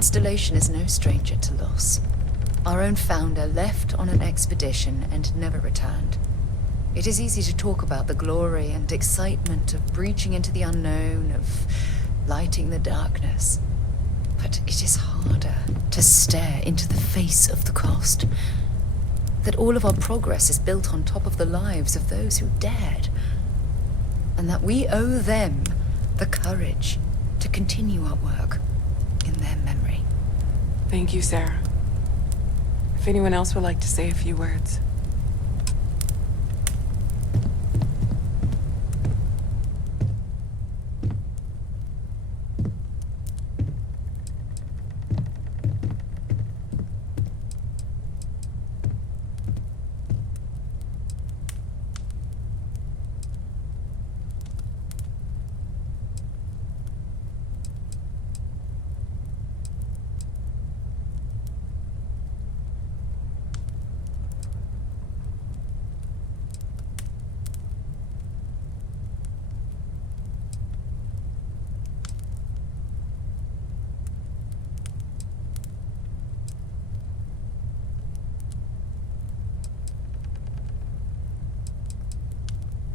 constellation is no stranger to loss. Our own founder left on an expedition and never returned. It is easy to talk about the glory and excitement of breaching into the unknown, of lighting the darkness. But it is harder to stare into the face of the cost. That all of our progress is built on top of the lives of those who dared. And that we owe them the courage to continue our work in their memory. Thank you, Sarah. If anyone else would like to say a few words.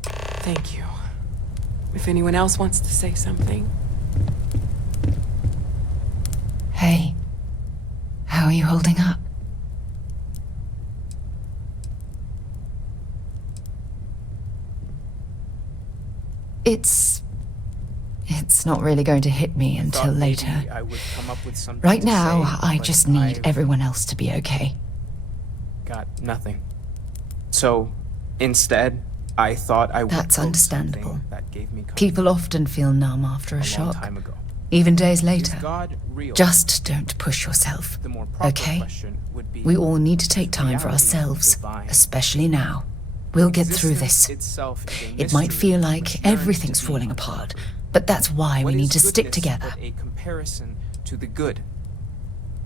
Thank you. If anyone else wants to say something. Hey, how are you holding up? It's not really going to hit me until later. Right now, I just need everyone else to be okay. Got nothing. So, instead, I thought I would. That's understandable. That gave me People often feel numb after a shock, long time ago. even days Is later. God real? Just don't push yourself, The more proper okay? question would be, We all need to take time for reality ourselves, divine? especially now. We'll get through this. Existence itself is a It might mystery feel like inherent everything's to falling being. apart, but that's why What we need is to stick goodness together. but a comparison to the good?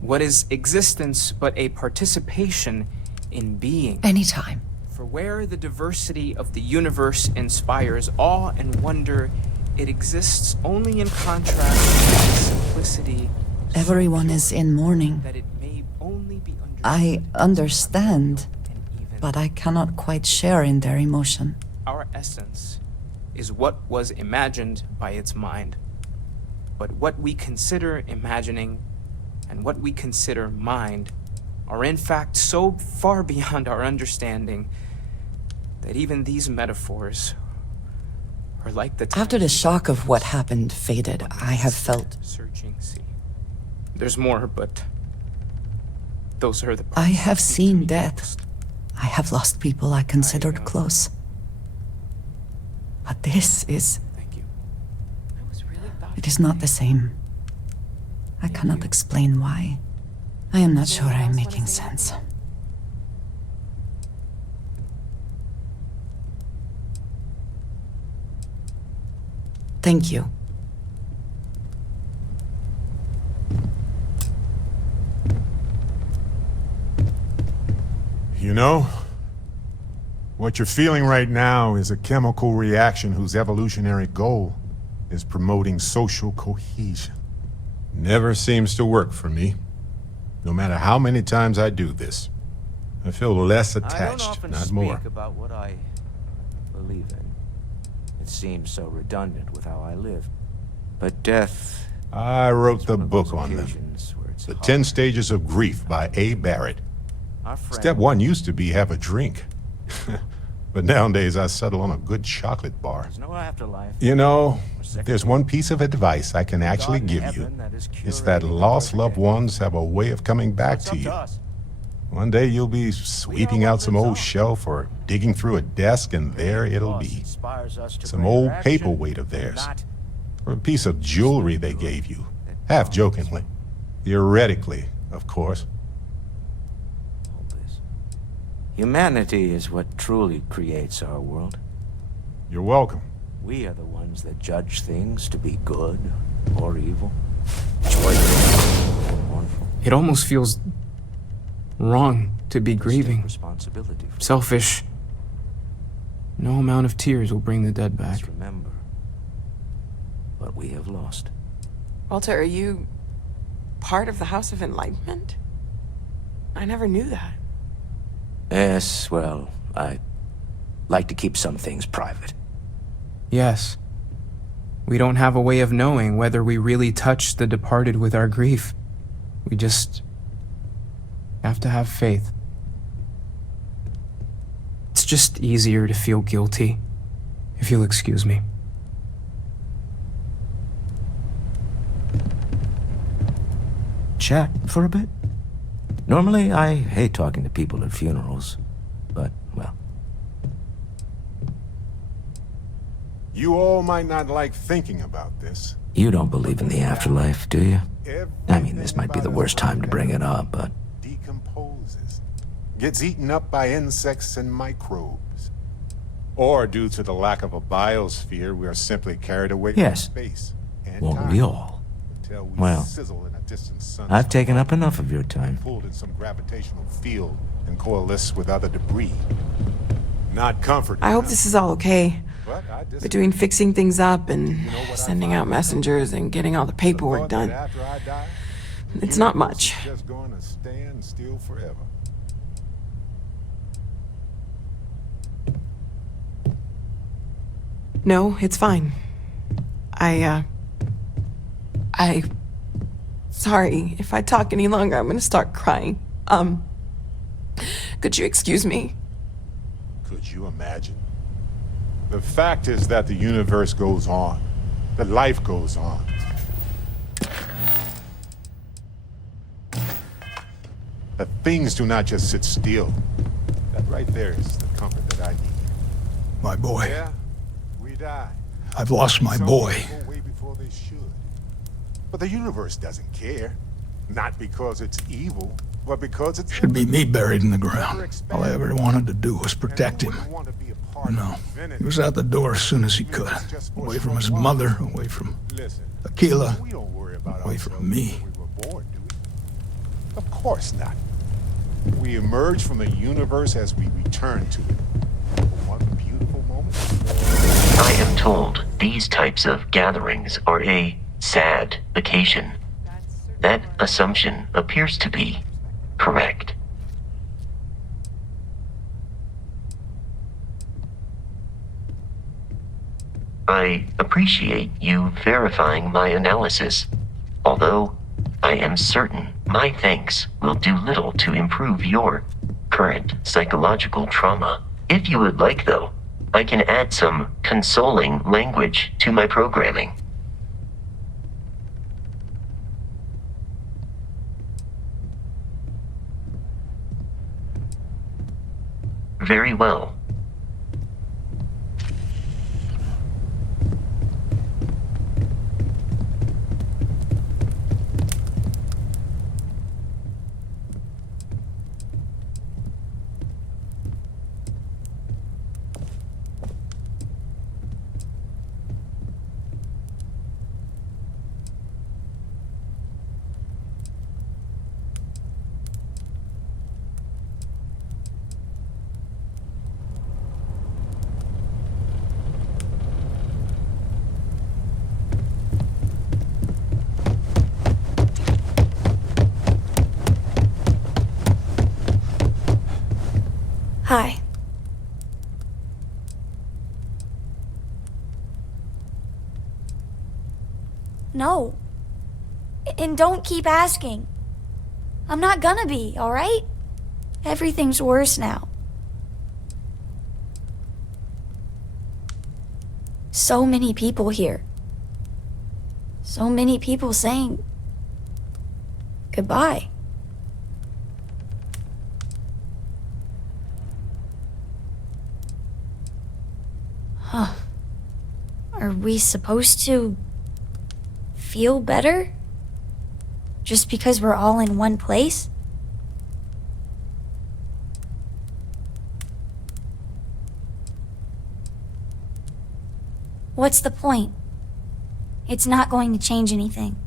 What is existence but a participation in being? Anytime. For where the diversity of the universe inspires awe and wonder, it exists only in contrast to the simplicity so Everyone pure is in mourning. that it may only be I understand, and even but I cannot quite share in their emotion. Our essence is what was imagined by its mind. But what we consider imagining and what we consider mind are in fact so far beyond our understanding that even these metaphors are like the After the tides shock of what happened faded, I have felt searching sea. There's more, but those are the I parts have that speak to seen me death. most. I have lost people I considered close. But this is... Thank you. I was really thoughtful. it is not the same. I cannot explain why. I am not sure I'm making sense. Thank you. You know, what you're feeling right now is a chemical reaction whose evolutionary goal is promoting social cohesion. Never seems to work for me. No matter how many times I do this, I feel less I don't attached, often not speak more. about what I believe in. It seems so redundant with how I live. But death I wrote is the one of book those on them. occasions where it's The hard. 10 Stages of Grief by A. Barrett. Our friend- Step 1 used to be have a drink. But nowadays I settle on a good chocolate bar. There's no afterlife. You know, if there's one piece of advice I can actually God in give you, heaven that is it's that curating lost every loved day. ones have a way of coming back It's to up you. to us. One day you'll be sweeping what out some lives old on. shelf or digging through a desk, and there it'll Loss be. inspires us to Some greater old action, paperweight of theirs. not Or a piece of jewelry they gave you. Half jokingly. Theoretically, of course. all this. Humanity is what truly creates our world. You're welcome. We are the ones that judge things to be good or evil, joyful or mournful. It almost feels wrong to be Let's take grieving. responsibility for Selfish. No amount of tears will bring the dead back. Let's remember what we have lost. Walter, are you part of the House of Enlightenment? I never knew that. Yes, well, I like to keep some things private. Yes. We don't have a way of knowing whether we really touched the departed with our grief. We just have to have faith. It's just easier to feel guilty, if you'll excuse me. Chat for a bit? Normally, I hate talking to people at funerals, but, well. You all might not like thinking about this. You don't believe in the afterlife, do you? I mean, this might be the worst time to bring it up, but... Decomposes. Gets eaten up by insects and microbes. Or due to the lack of a biosphere, we are simply carried away Yes. from space. And Won't time, we all? until we Well, sizzle in a distant sun. I've taken up enough of your time. Pulled in some gravitational field and coalesce with other debris. Not comforting. I hope this is all okay. But I disagree. Between fixing things up and You know what I sending find out messengers and getting all the paperwork The thought done. that after I die, the It's not universe much. is just going to stand still forever. No, it's fine. Sorry, if I talk any longer, I'm gonna start crying. Could you excuse me? Could you imagine? The fact is that the universe goes on. That life goes on. That things do not just sit still. That right there is the comfort that I need. My boy. Yeah, we die. I've lost my Some boy. people way before they should. But the universe doesn't care. Not because it's evil, but because it's... Should be me buried in the ground. All I ever wanted to do was protect him. No, he was out the door as soon as he could. Away from his mother, away from Aquila, We don't worry about away ourselves from me. when we were born, do we? Of course not. We emerge from the universe as we return to it. For one beautiful moment. I am told these types of gatherings are a sad occasion. That assumption appears to be correct. I appreciate you verifying my analysis, although I am certain my thanks will do little to improve your current psychological trauma. If you would like, though, I can add some consoling language to my programming. Very well. Hi. No. And don't keep asking. I'm not gonna be, alright? Everything's worse now. So many people here. So many people saying goodbye. Huh. Are we supposed to feel better? Just because we're all in one place? What's the point? It's not going to change anything.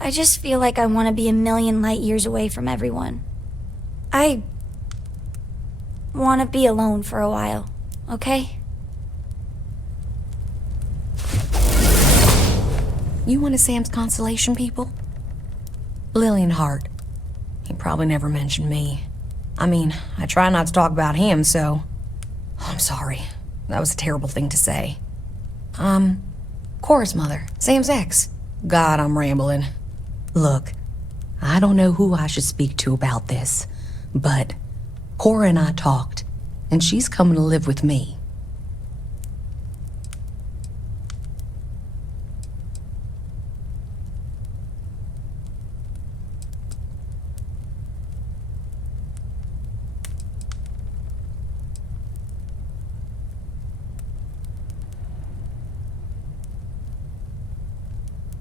I just feel like I want to be a million light years away from everyone. I want to be alone for a while, okay? You one of Sam's constellation people? Lillian Hart. He probably never mentioned me. I mean, I try not to talk about him, so... Oh, I'm sorry. That was a terrible thing to say. Cora's mother, Sam's ex. God, I'm rambling. Look, I don't know who I should speak to about this, but Cora and I talked, and she's coming to live with me.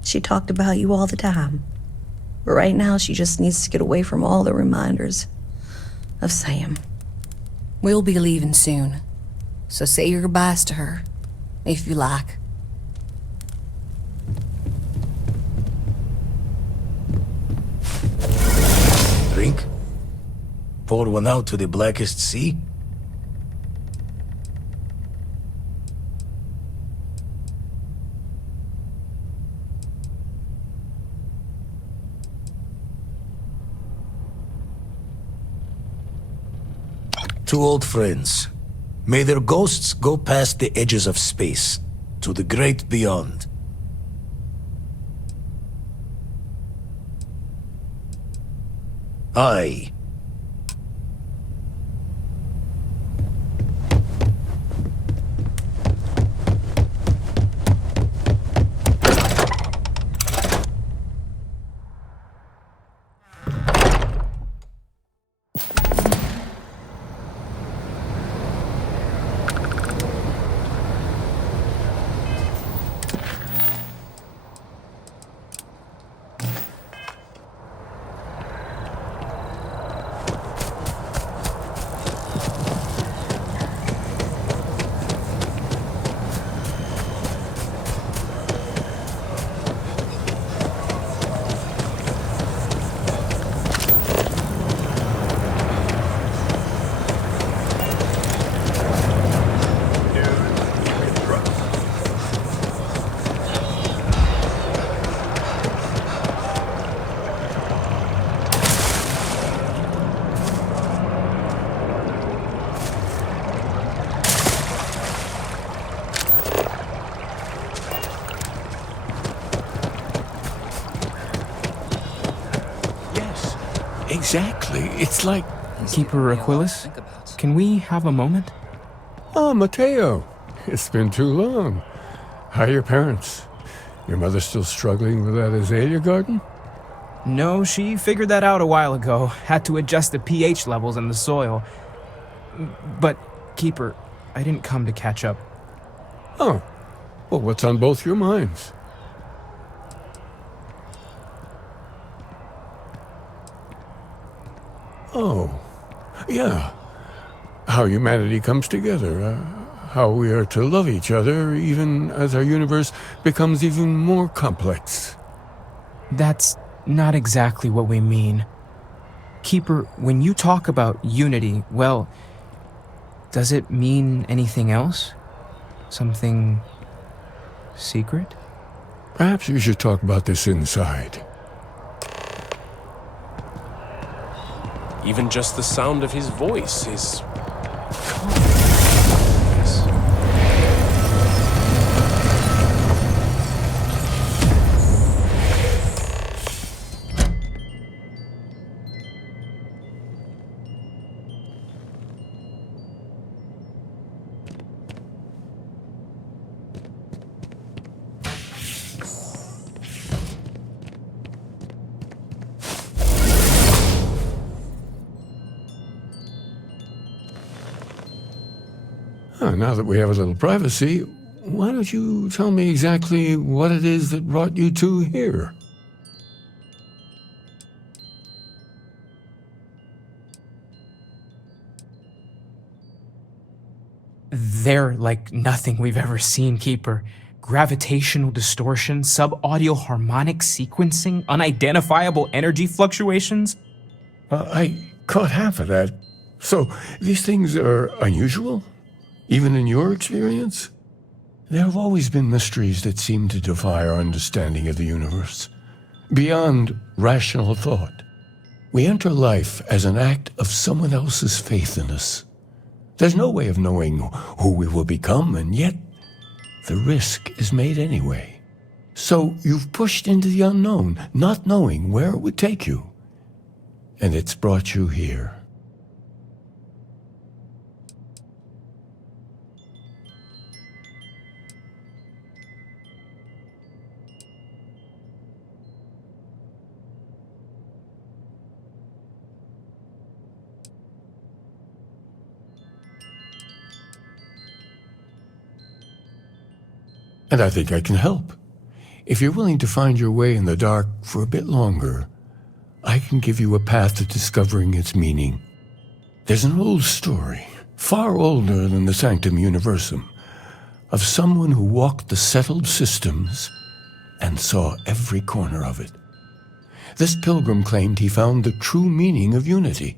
She talked about you all the time. But right now, she just needs to get away from all the reminders of Sam. We'll be leaving soon, so say your goodbyes to her, if you like. Drink? Pour one out to the blackest sea? Two old friends. May their ghosts go past the edges of space, to the great beyond. Aye. Exactly. It's like... Keeper Aquilus, can we have a moment? Oh, Mateo. It's been too long. How are your parents? Your mother still struggling with that azalea garden? No, she figured that out a while ago. Had to adjust the pH levels in the soil. But, Keeper, I didn't come to catch up. Oh. Well, what's on both your minds? Oh, yeah. How humanity comes together. How we are to love each other even as our universe becomes even more complex. That's not exactly what we mean. Keeper, when you talk about unity, well, does it mean anything else? Something secret? Perhaps we should talk about this inside. Even just the sound of his voice is... Now that we have a little privacy, why don't you tell me exactly what it is that brought you two here? They're like nothing we've ever seen, Keeper. Gravitational distortion, sub-audio harmonic sequencing, unidentifiable energy fluctuations. I caught half of that. So, these things are unusual? Even in your experience? There have always been mysteries that seem to defy our understanding of the universe, beyond rational thought. We enter life as an act of someone else's faith in us. There's no way of knowing who we will become, and yet the risk is made anyway. So you've pushed into the unknown, not knowing where it would take you. And it's brought you here. And I think I can help. If you're willing to find your way in the dark for a bit longer, I can give you a path to discovering its meaning. There's an old story, far older than the Sanctum Universum, of someone who walked the settled systems and saw every corner of it. This pilgrim claimed he found the true meaning of unity.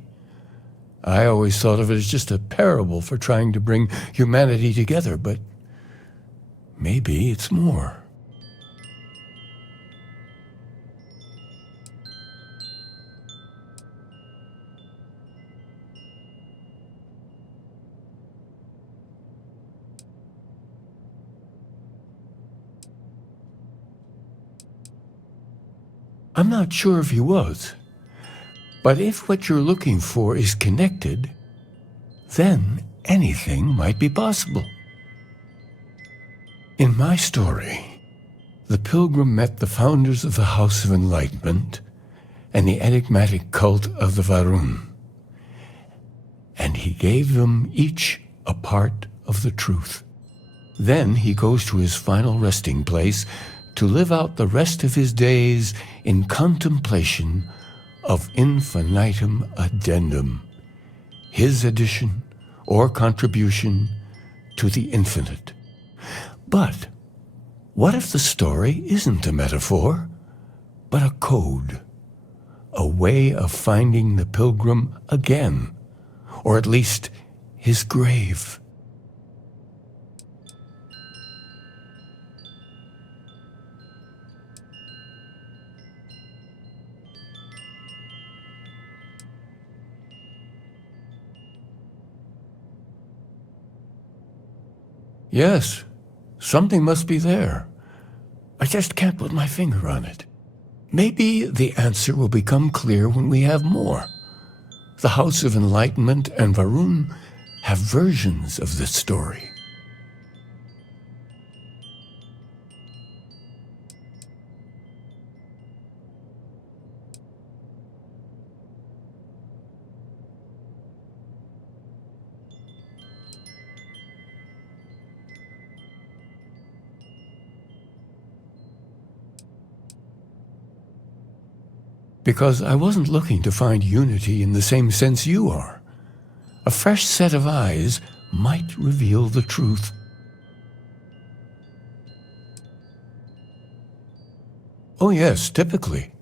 I always thought of it as just a parable for trying to bring humanity together, but maybe it's more. I'm not sure if he was, but if what you're looking for is connected, then anything might be possible. In my story, the pilgrim met the founders of the House of Enlightenment and the enigmatic cult of the Varun, and he gave them each a part of the truth. Then he goes to his final resting place to live out the rest of his days in contemplation of infinitum addendum, his addition or contribution to the infinite. But what if the story isn't a metaphor, but a code, a way of finding the pilgrim again, or at least his grave? Yes, something must be there. I just can't put my finger on it. Maybe the answer will become clear when we have more. The House of Enlightenment and Varun have versions of this story. Because I wasn't looking to find unity in the same sense you are. A fresh set of eyes might reveal the truth. Oh yes, typically.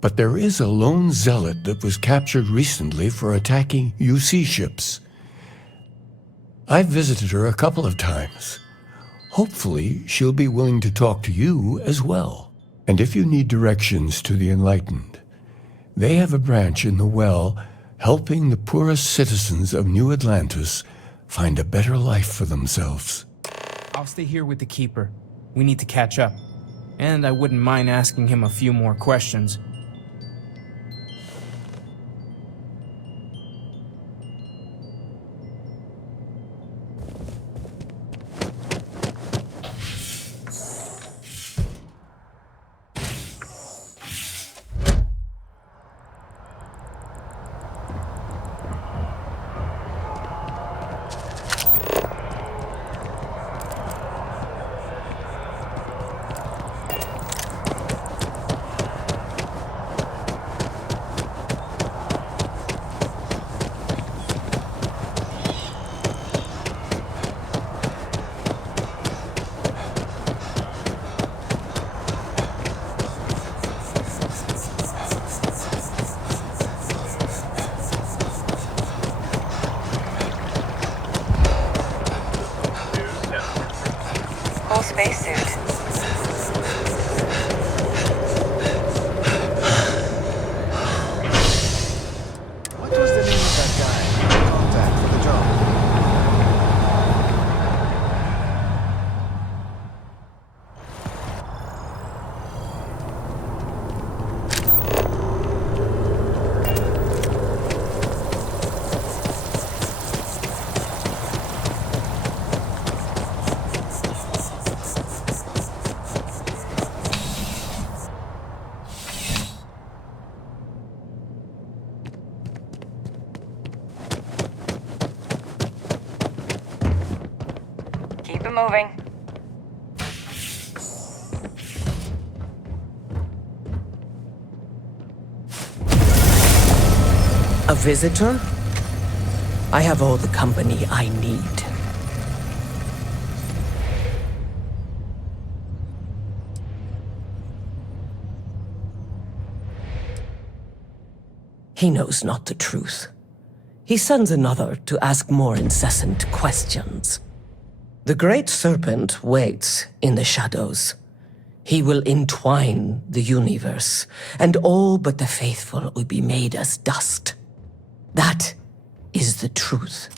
But there is a lone zealot that was captured recently for attacking UC ships. I've visited her a couple of times. Hopefully, she'll be willing to talk to you as well. And if you need directions to the enlightened, they have a branch in the well helping the poorest citizens of New Atlantis find a better life for themselves. I'll stay here with the Keeper. We need to catch up. And I wouldn't mind asking him a few more questions. moving. A visitor? I have all the company I need. He knows not the truth. He sends another to ask more incessant questions. The great serpent waits in the shadows. He will entwine the universe, and all but the faithful will be made as dust. That is the truth.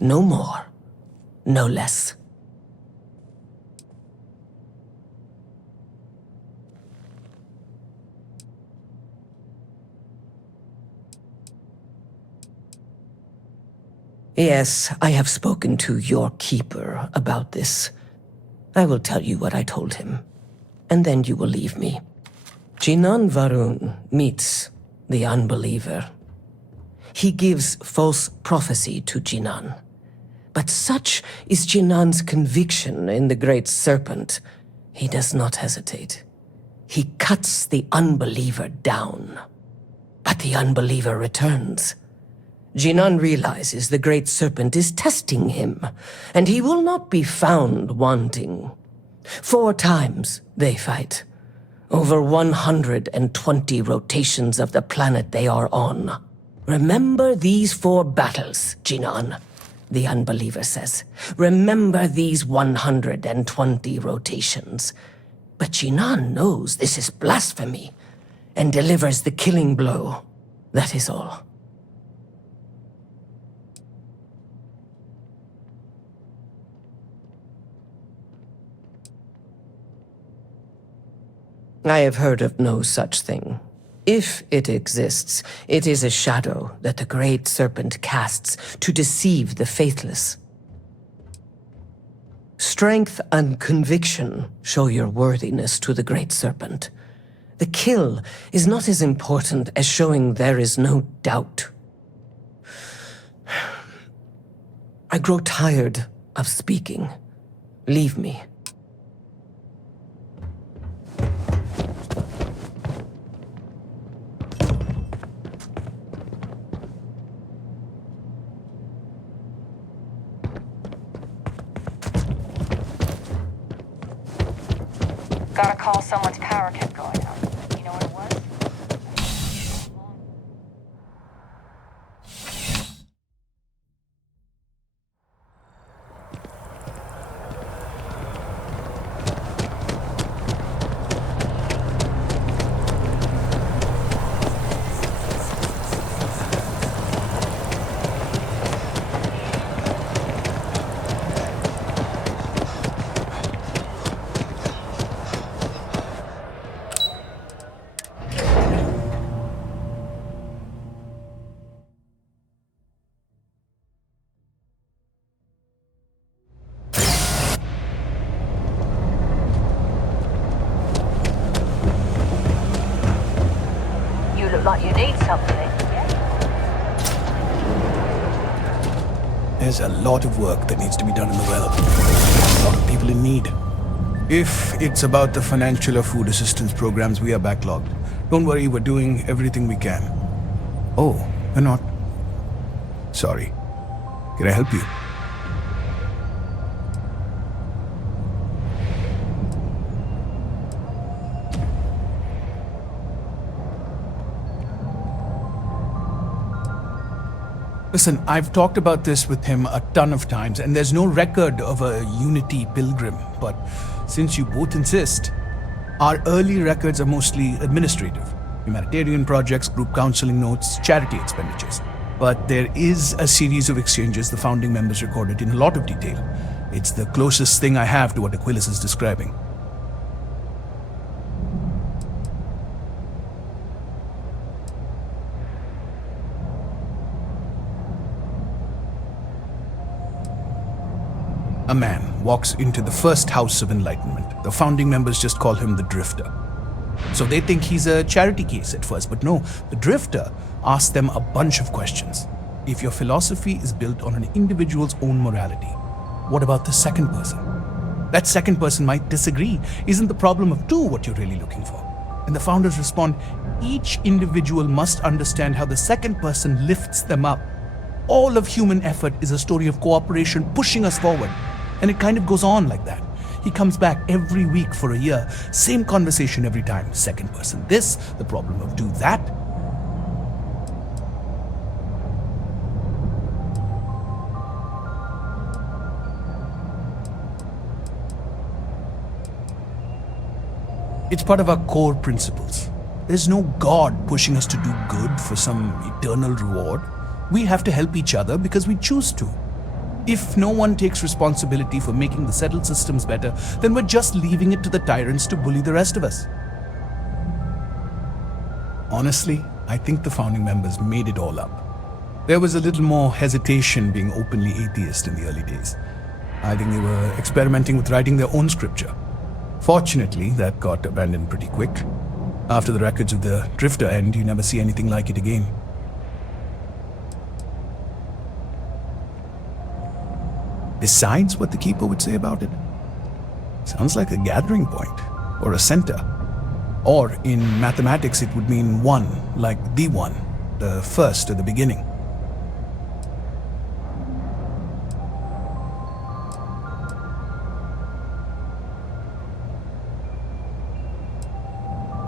No more, no less. Yes, I have spoken to your keeper about this. I will tell you what I told him, and then you will leave me. Jinan Varun meets the unbeliever. He gives false prophecy to Jinan. But such is Jinan's conviction in the Great Serpent, he does not hesitate. He cuts the unbeliever down. But the unbeliever returns. Jinan realizes the Great Serpent is testing him, and he will not be found wanting. 4 times they fight. Over 120 rotations of the planet they are on. Remember these 4 battles, Jinan, the unbeliever says. Remember these 120 rotations. But Jinan knows this is blasphemy, and delivers the killing blow. That is all. I have heard of no such thing. If it exists, it is a shadow that the Great Serpent casts to deceive the faithless. Strength and conviction show your worthiness to the Great Serpent. The kill is not as important as showing there is no doubt. I grow tired of speaking. Leave me. Gotta call someone's power kept going out. You know what it was? Like you need something. There's a lot of work that needs to be done in the well. A lot of people in need. If it's about the financial or food assistance programs, we are backlogged. Don't worry, we're doing everything we can. Oh, we're not. Sorry. Can I help you? Listen, I've talked about this with him a ton of times, and there's no record of a Unity pilgrim. But since you both insist, our early records are mostly administrative. Humanitarian projects, group counseling notes, charity expenditures. But there is a series of exchanges the founding members recorded in a lot of detail. It's the closest thing I have to what Aquilas is describing. A man walks into the first house of enlightenment. The founding members just call him the Drifter. So they think he's a charity case at first, but no, the Drifter asks them a bunch of questions. If your philosophy is built on an individual's own morality, what about the second person? That second person might disagree. Isn't the problem of two what you're really looking for? And the founders respond, each individual must understand how the second person lifts them up. All of human effort is a story of cooperation pushing us forward. And it kind of goes on like that. He comes back every week for a year. Same conversation every time. Second person this, the problem of do that. It's part of our core principles. There's no God pushing us to do good for some eternal reward. We have to help each other because we choose to. If no one takes responsibility for making the settled systems better, then we're just leaving it to the tyrants to bully the rest of us. Honestly, I think the founding members made it all up. There was a little more hesitation being openly atheist in the early days. I think they were experimenting with writing their own scripture. Fortunately, that got abandoned pretty quick. After the records of the Drifter end, you never see anything like it again. Besides what the Keeper would say about it, sounds like a gathering point, or a center. Or, in mathematics, it would mean one, like the one, the first at the beginning.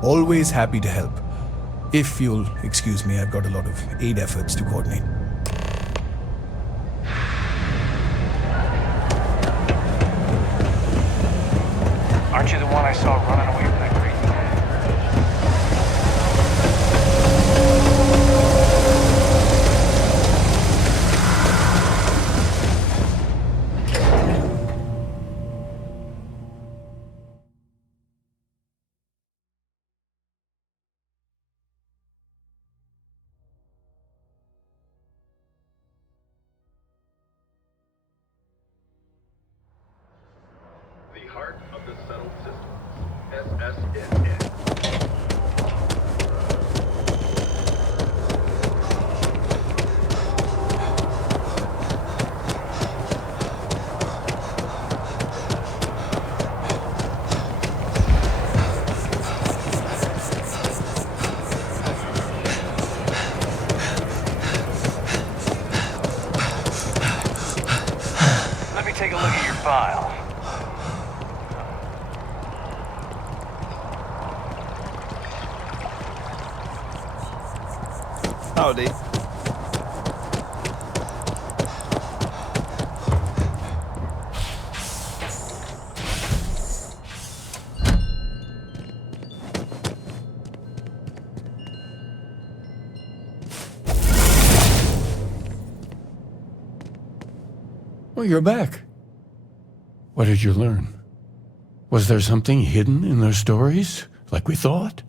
Always happy to help. If you'll excuse me, I've got a lot of aid efforts to coordinate. Aren't you the one I saw running away from that creek? The heart of the settled system, SSNN. Let me take a look at your file. Howdy. Well, you're back. What did you learn? Was there something hidden in their stories, like we thought?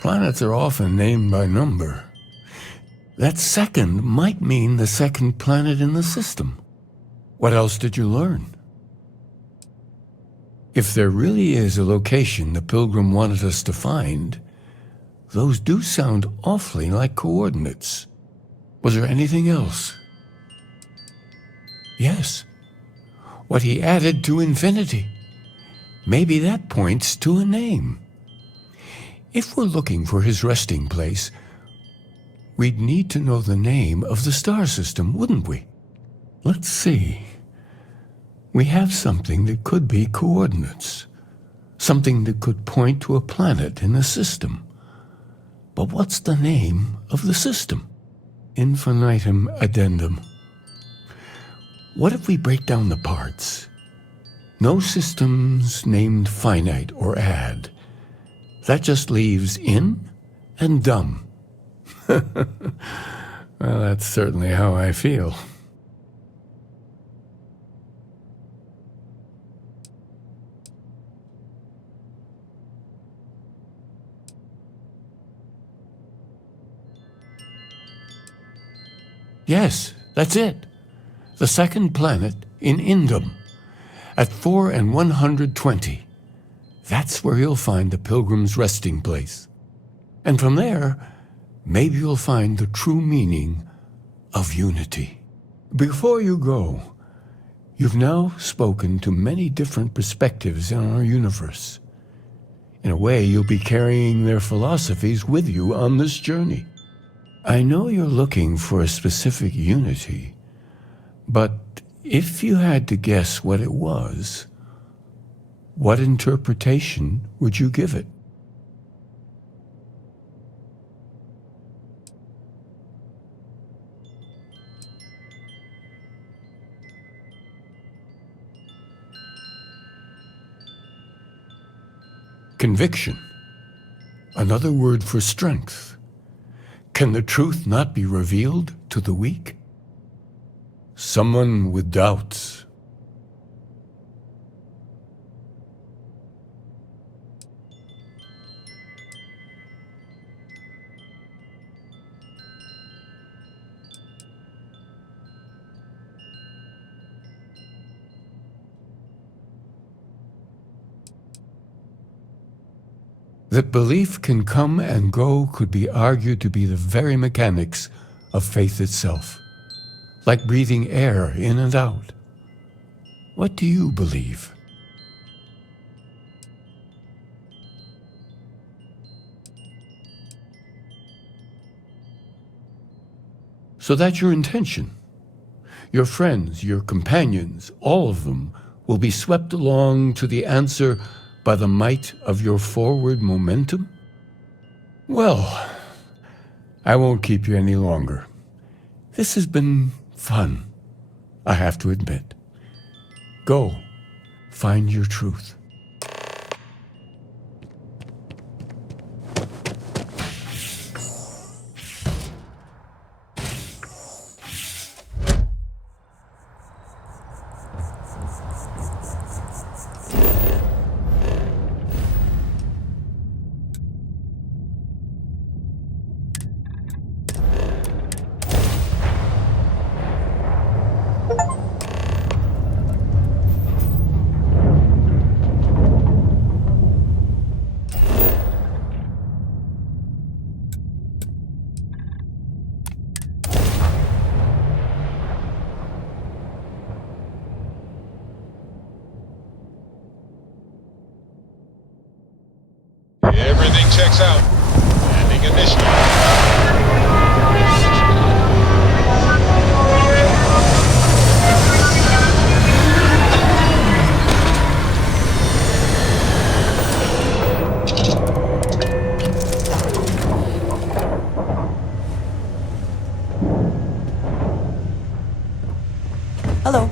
Planets are often named by number. That second might mean the second planet in the system. What else did you learn? If there really is a location the Pilgrim wanted us to find, those do sound awfully like coordinates. Was there anything else? Yes. What he added to infinity. Maybe that points to a name. If we're looking for his resting place, we'd need to know the name of the star system, wouldn't we? Let's see. We have something that could be coordinates. Something that could point to a planet in the system. But what's the name of the system? Infinitum addendum. What if we break down the parts? No systems named finite or add. That just leaves in and dumb. Well, that's certainly how I feel. Yes, that's it. The second planet in Indum, at 4 and 120. That's where you'll find the pilgrim's resting place. And from there, maybe you'll find the true meaning of unity. Before you go, you've now spoken to many different perspectives in our universe. In a way, you'll be carrying their philosophies with you on this journey. I know you're looking for a specific unity, but if you had to guess what it was, what interpretation would you give it? Conviction, another word for strength. Can the truth not be revealed to the weak? Someone with doubts. That belief can come and go could be argued to be the very mechanics of faith itself, like breathing air in and out. What do you believe? So that's your intention. Your friends, your companions, all of them will be swept along to the answer by the might of your forward momentum? Well, I won't keep you any longer. This has been fun, I have to admit. Go, find your truth. Everything checks out. Landing initiative. Hello.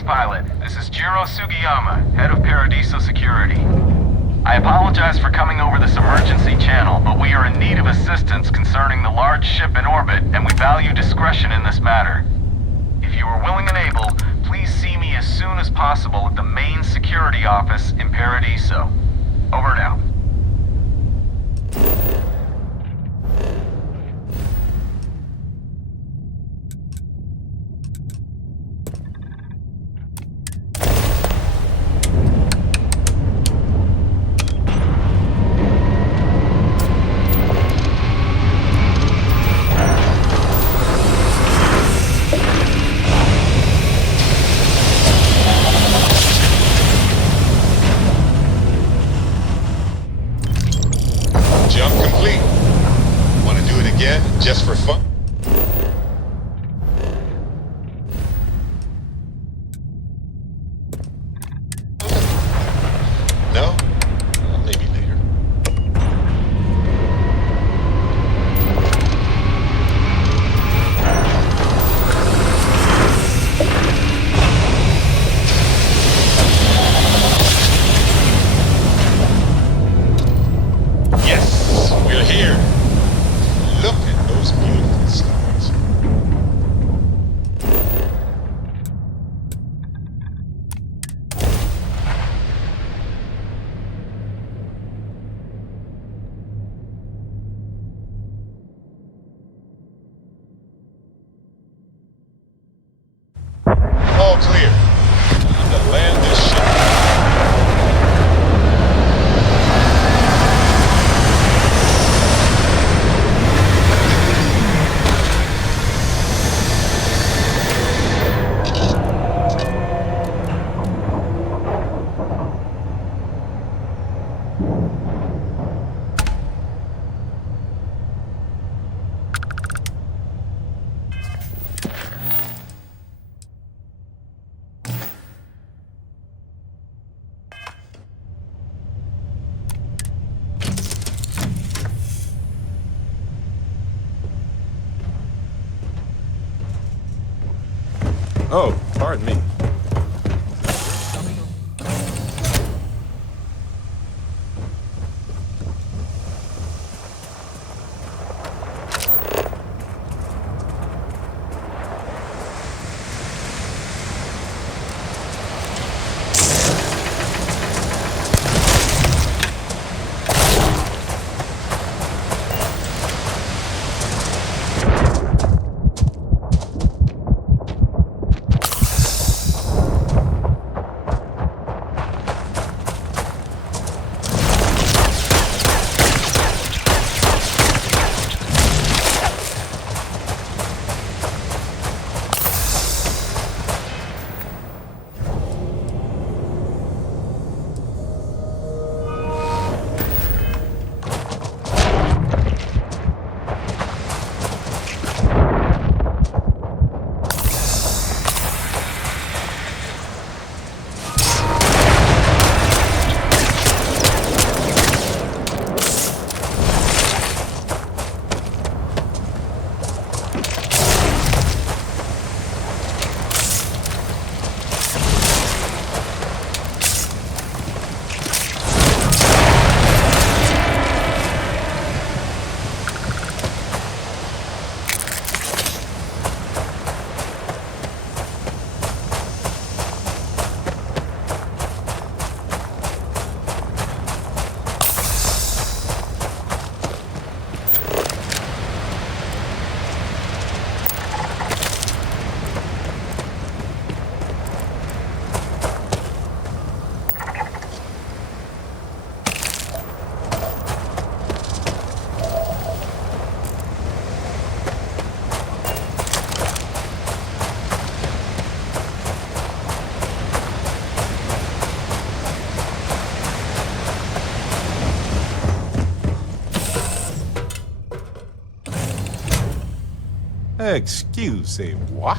Greetings, pilot. This is Jiro Sugiyama, head of Paradiso Security. I apologize for coming over this emergency channel, but we are in need of assistance concerning the large ship in orbit, and we value discretion in this matter. If you are willing and able, please see me as soon as possible at the main security office in Paradiso. Over and out. Just for fun? No? Maybe later. Yes, we're here. Look at those beautiful stars. All clear. Time to land this ship. Oh, pardon me. Excusez-moi.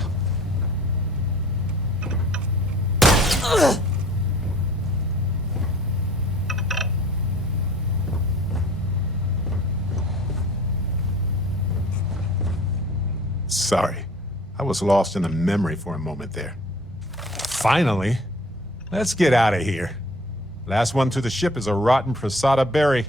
Sorry, I was lost in a memory for a moment there. Finally. Let's get out of here. Last one to the ship is a rotten Prasada berry.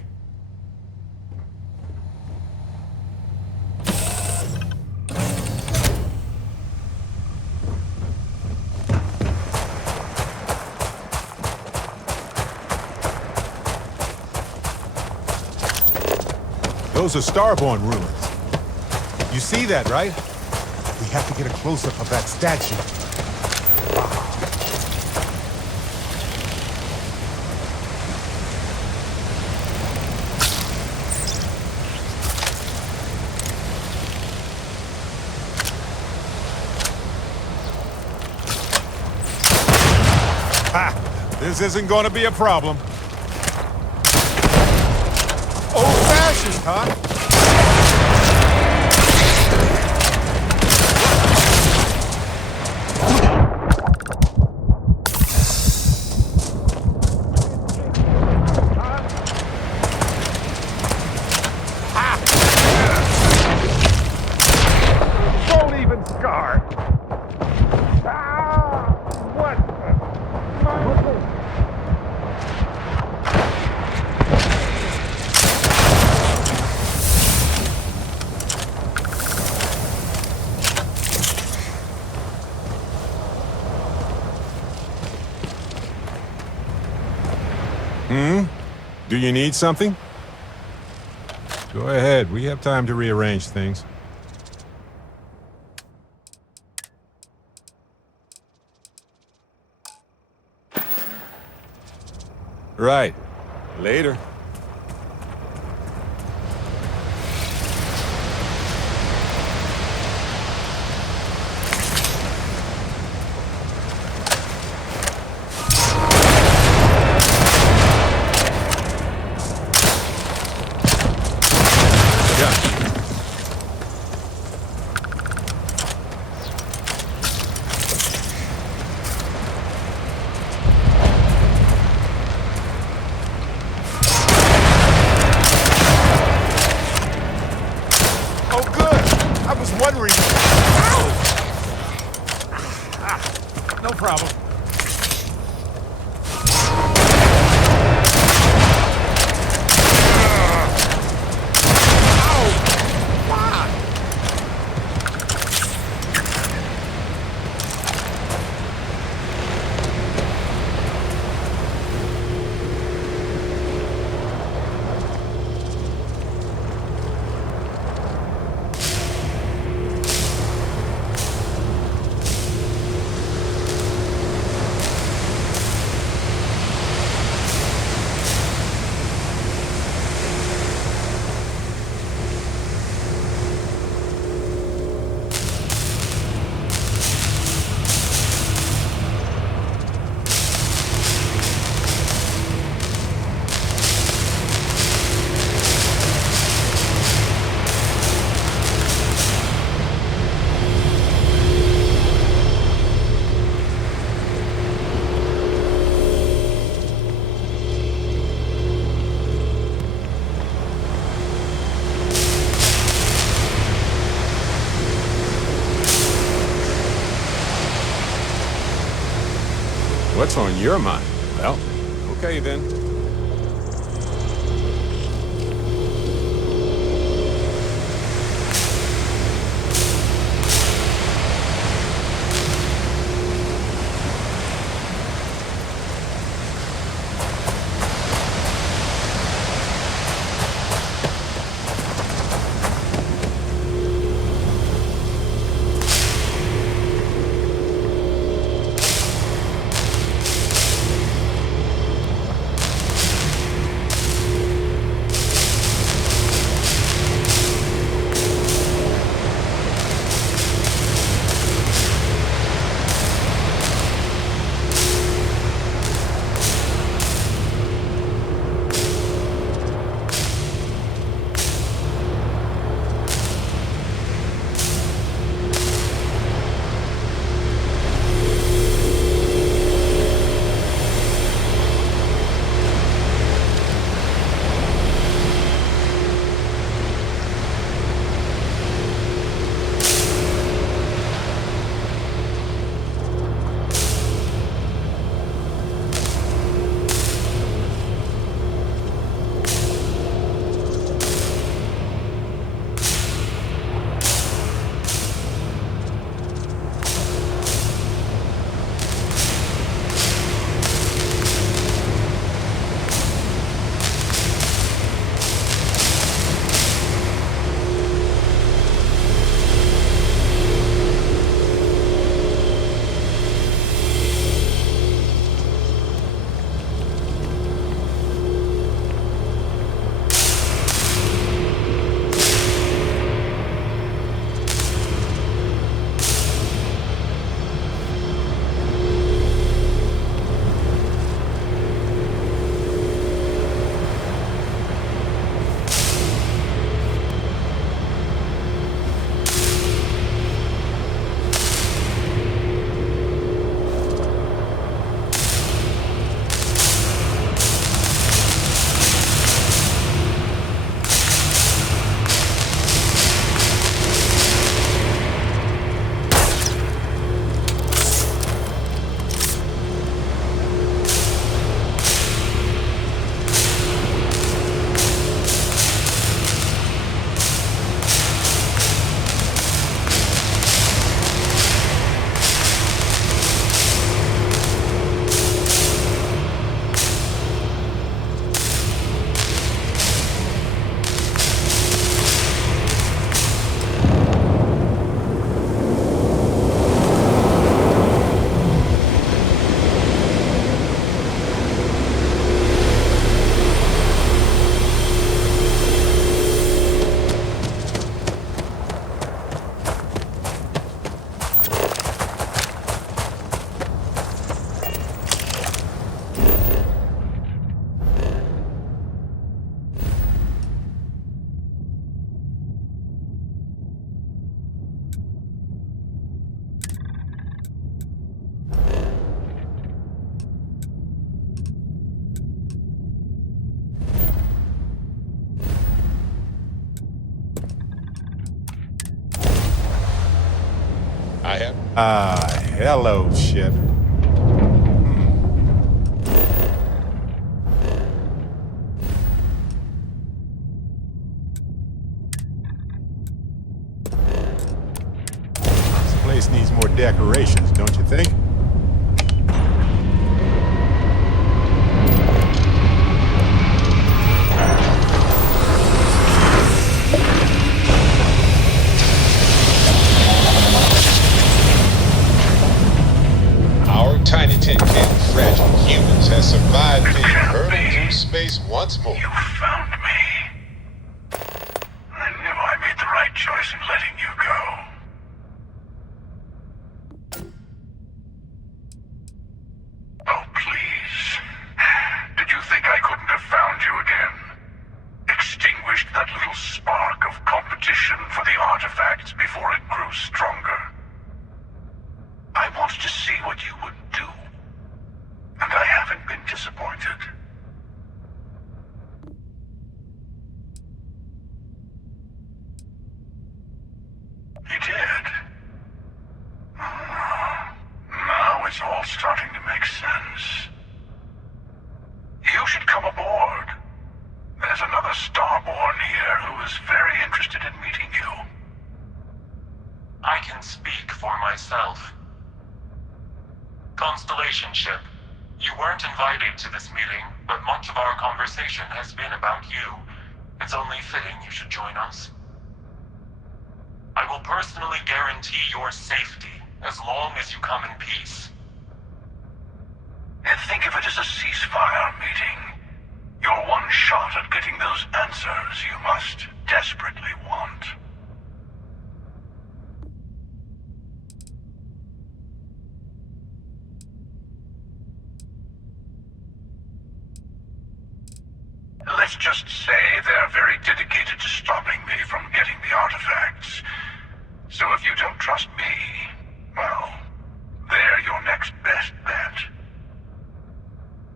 Those are Starborn ruins. You see that, right? We have to get a close-up of that statue. Ha! This isn't going to be a problem. Old-fashioned, huh? Do you need something? Go ahead, we have time to rearrange things. Right. Later. No problem. What's on your mind? Well, okay then. Hello, ship. This place needs more decorations, don't you think? Tiny tin can fragile humans has survived being hurled through space once more. You found me. I knew I made the right choice in letting you go. Oh, please. Did you think I couldn't have found you again? Extinguished that little spark of competition for the artifacts before it grew stronger. I wanted to see what you would do, and I haven't been disappointed. You did? Now it's all starting to make sense. You should come aboard. There's another Starborn here who is very interested in meeting you. I can speak for myself. Constellation ship, you weren't invited to this meeting, but much of our conversation has been about you. It's only fitting you should join us. I will personally guarantee your safety as long as you come in peace. And think of it as a ceasefire meeting. Your one shot at getting those answers you must desperately want. Let's just say they're very dedicated to stopping me from getting the artifacts. So if you don't trust me, well, they're your next best bet.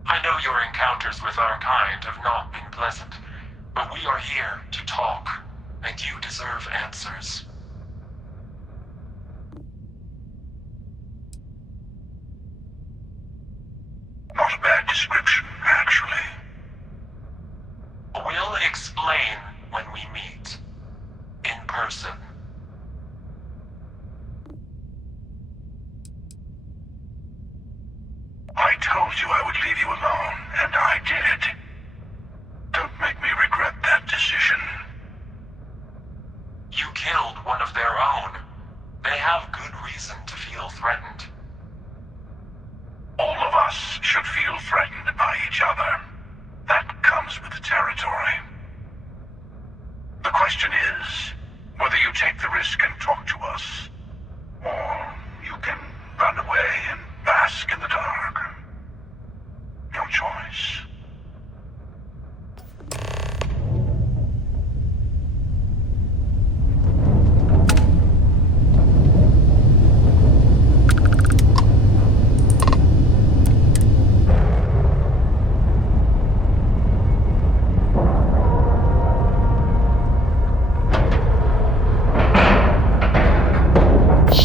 I know your encounters with our kind have not been pleasant, but we are here to talk, and you deserve answers. Not a bad description, actually. We'll explain when we meet. In person. I told you I would leave you alone, and I did. Don't make me regret that decision. You killed one of their own. They have good reason to feel threatened. All of us should feel threatened by each other. That comes with the territory. The question is, whether you take the risk and talk to us, or you can run away and bask in the dark. Your choice.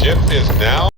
Ship is now